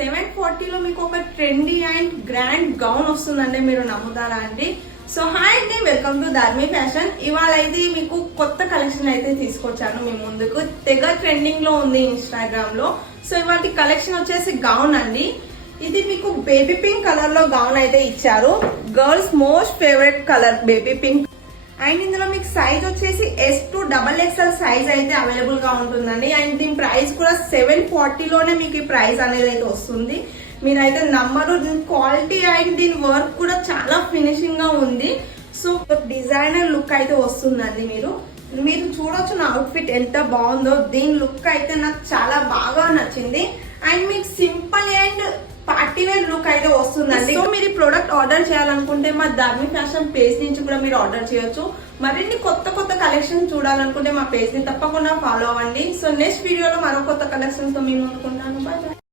740 లో మీకు ఒక ట్రెండీ అండ్ గ్రాండ్ గౌన్ వస్తుందండి. మీరు నమ్ముతారా అండి? సో హాయ్ అండి, వెల్కమ్ టు ధర్మి ఫ్యాషన్. ఇవాళ అయితే మీకు కొత్త కలెక్షన్ అయితే తీసుకొచ్చాను మీ ముందుకు. తెగ ట్రెండింగ్ లో ఉంది ఇన్స్టాగ్రామ్ లో. సో ఇవాళ కలెక్షన్ వచ్చేసి గౌన్ అండి. ఇది మీకు బేబీ పింక్ కలర్ లో గౌన్ అయితే ఇచ్చారు. Girls most favourite colour baby pink. And ఇందులో మీకు సైజ్ వచ్చేసి S to XXL సైజ్ అయితే అవైలబుల్ గా ఉంటుందండి. అండ్ దీని ప్రైస్ కూడా 740 లోనే మీకు ఈ ప్రైస్ అనేది అయితే వస్తుంది. మీరైతే నంబరు, దీని క్వాలిటీ అండ్ దీని వర్క్ కూడా చాలా ఫినిషింగ్ గా ఉంది. సో డిజైనర్ లుక్ అయితే వస్తుందండి. మీరు చూడొచ్చు నా అవుట్ఫిట్ ఎంత బాగుందో. దీని లుక్ అయితే నాకు చాలా బాగా నచ్చింది. అండ్ మీకు simple and party wear look అయితే వస్తుందండి. సో మీరు ఈ ప్రోడక్ట్ ఆర్డర్ చేయాలనుకుంటే మా ధర్మి ఫ్యాషన్ పేజ్ నుంచి కూడా మీరు ఆర్డర్ చేయొచ్చు. మరిన్ని కొత్త కలెక్షన్ చూడాలనుకుంటే మా పేజ్ ని తప్పకుండా ఫాలో అవ్వండి. సో నెక్స్ట్ వీడియోలో మరో కొత్త కలెక్షన్ తో మీ ముందుకుంటాను.